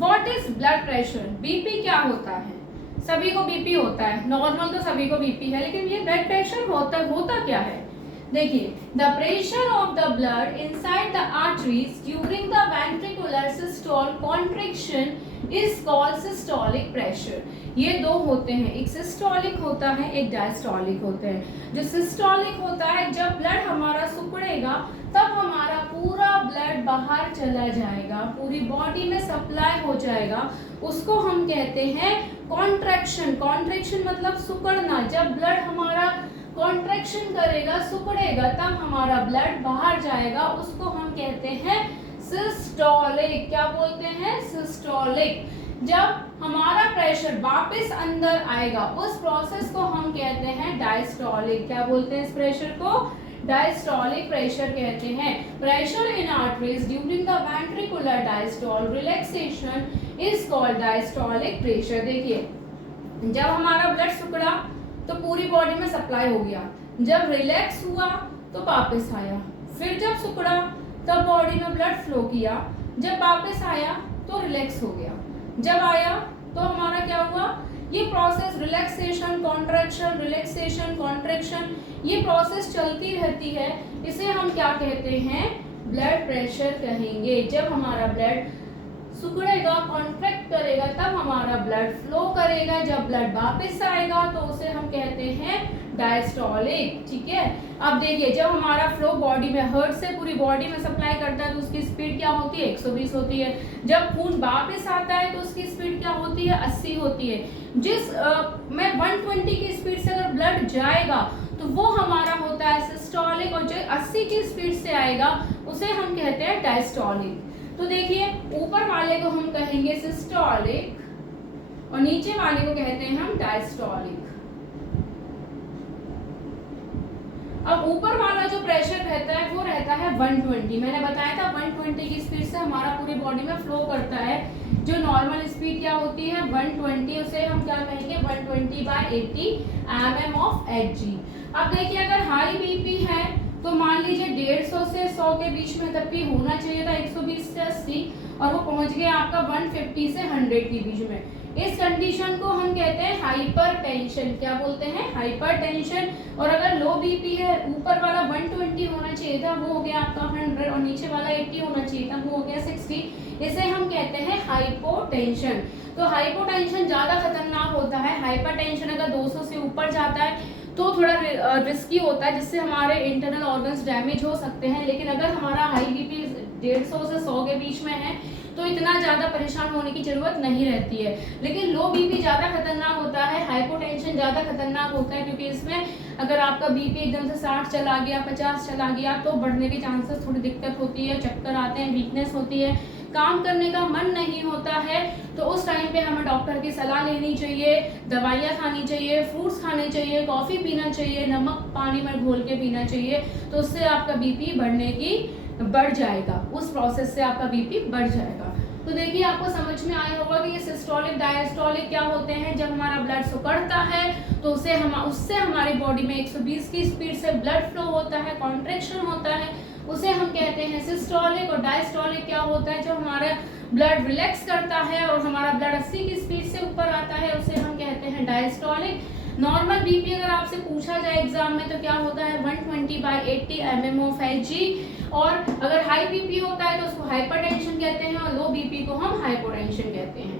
What is blood pressure? BP क्या होता है? सभी को बीपी होता है, नॉर्मल तो सभी को बीपी है, लेकिन ये ब्लड प्रेशर होता क्या है? देखिए, the pressure of the blood inside the arteries during the ventricular systole contraction is called systolic pressure. ये दो होते हैं, एक सिस्टोलिक होता है, एक डायस्टोलिक होता है। जो सिस्टोलिक होता है, जब ब्लड हमारा सिकुड़ेगा तब हमारा पूरा ब्लड बाहर चला जाएगा, पूरी बॉडी में सप्लाई हो जाएगा, उसको हम कहते हैं कॉन्ट्रैक्शन। कॉन्ट्रैक्शन मतलब सिकुड़ना। जब ब्लड हमारा कॉन्ट्रैक्शन करेगा, सिकुड़ेगा, तब हमारा ब्लड बाहर जाएगा, उसको हम कहते हैं सिस्टोलिक। क्या बोलते हैं? सिस्टोलिक। जब हमारा प्रेशर वापस अंदर आएगा, उस प्रोसेस को हम कहते हैं डायस्टोलिक। क्या बोलते हैं इस प्रेशर को? डायस्टोलिक प्रेशर कहते हैं। Pressure in arteries during the ventricular diastole relaxation is called diastolic pressure. देखिए, जब हमारा ब्लड सिकुड़ा तो पूरी बॉडी में सप्लाई हो गया, जब रिलैक्स हुआ तो वापस आया, फिर जब सिकुड़ा तब बॉडी में ब्लड फ्लो किया, जब वापस आया तो रिलैक्स हो गया, जब आया तो हमारा क्या हुआ? ये process relaxation contraction, relaxation contraction, ये प्रोसेस चलती रहती है। इसे हम क्या कहते हैं? ब्लड प्रेशर कहेंगे। जब हमारा ब्लड सिकुड़ेगा, कॉन्ट्रैक्ट करेगा, तब हमारा ब्लड फ्लो करेगा, जब ब्लड वापस आएगा तो उसे हम कहते हैं डायस्टोलिक। ठीक है। अब देखिए, जब हमारा फ्लो बॉडी में हार्ट से पूरी बॉडी में सप्लाई करता है तो उसकी स्पीड क्या होती है? 120 होती है। जब खून वापस आता है तो उसकी स्पीड क्या होती है? 80 होती है। जिस में 120 की स्पीड से अगर ब्लड जाएगा तो वो हमारा होता है सिस्टोलिक, और जो 80 की स्पीड से आएगा उसे हम कहते हैं डायस्टोलिक। तो देखिए, ऊपर वाले को हम कहेंगे सिस्टोलिक और नीचे वाले को कहते हैं हम डायस्टोलिक। अब ऊपर वाला जो प्रेशर रहता है वो रहता है 120। मैंने बताया था 120 की स्पीड से हमारा पूरी बॉडी में फ्लो करता है। जो नॉर्मल स्पीड क्या होती है? 120, उसे हम क्या कहेंगे? 120/80 mm of Hg। अब देखिए, अगर हाई बीपी है तो मान लीजिए 150 से 100 के बीच में, तब भी होना चाहिए था 120 से 80, और वो पहुंच गया आपका 150 से 100 के बीच में। इस कंडीशन को हम कहते हैं हाइपरटेंशन। क्या बोलते हैं? हाइपरटेंशन। और अगर लो बीपी है, ऊपर वाला 120 होना चाहिए था, वो हो गया आपका 100, और नीचे वाला 80 होना चाहिए था, वो हो गया 60। इसे हम कहते हैं हाइपोटेंशन। तो हाइपोटेंशन ज्यादा खतरनाक होता है। हाइपरटेंशन अगर 200 से ऊपर जाता है तो थोड़ा रिस्की होता है, जिससे हमारे इंटरनल ऑर्गन्स डैमेज हो सकते हैं। लेकिन अगर हमारा हाई बीपी 150 से 100 के बीच में है तो इतना ज़्यादा परेशान होने की जरूरत नहीं रहती है। लेकिन लो बीपी ज़्यादा खतरनाक होता है, हाइपोटेंशन ज़्यादा खतरनाक होता है, क्योंकि इसमें अगर आपका बीपी एकदम से 60 चला गया, 50 चला गया, तो बढ़ने के चांसेस थोड़ी दिक्कत होती है, चक्कर आते हैं, वीकनेस होती है, काम करने का मन नहीं होता है। तो उस टाइम पे हमें डॉक्टर की सलाह लेनी चाहिए, दवाइयाँ खानी चाहिए, फ्रूट्स खाने चाहिए, कॉफ़ी पीना चाहिए, नमक पानी में घोल के पीना चाहिए। तो उससे आपका बीपी बढ़ जाएगा, उस प्रोसेस से आपका बीपी बढ़ जाएगा। तो देखिए, आपको समझ में आया होगा कि ये सिस्टोलिक डायस्टोलिक क्या होते हैं। जब हमारा ब्लड सिकुड़ता है तो उससे हमारी बॉडी में 120 की स्पीड से ब्लड फ्लो होता है, कॉन्ट्रैक्शन होता है, उसे हम कहते हैं सिस्टोलिक। और डायस्टोलिक क्या होता है? जब हमारा ब्लड रिलैक्स करता है और हमारा ब्लड 80 की स्पीड से ऊपर आता है, उसे हम कहते हैं डायस्टोलिक। नॉर्मल बीपी अगर आपसे पूछा जाए एग्जाम में तो क्या होता है? 120/80 mm of Hg। और अगर हाई बीपी होता है तो उसको हाइपरटेंशन कहते हैं, और लो बीपी को हम हाइपोटेंशन कहते हैं।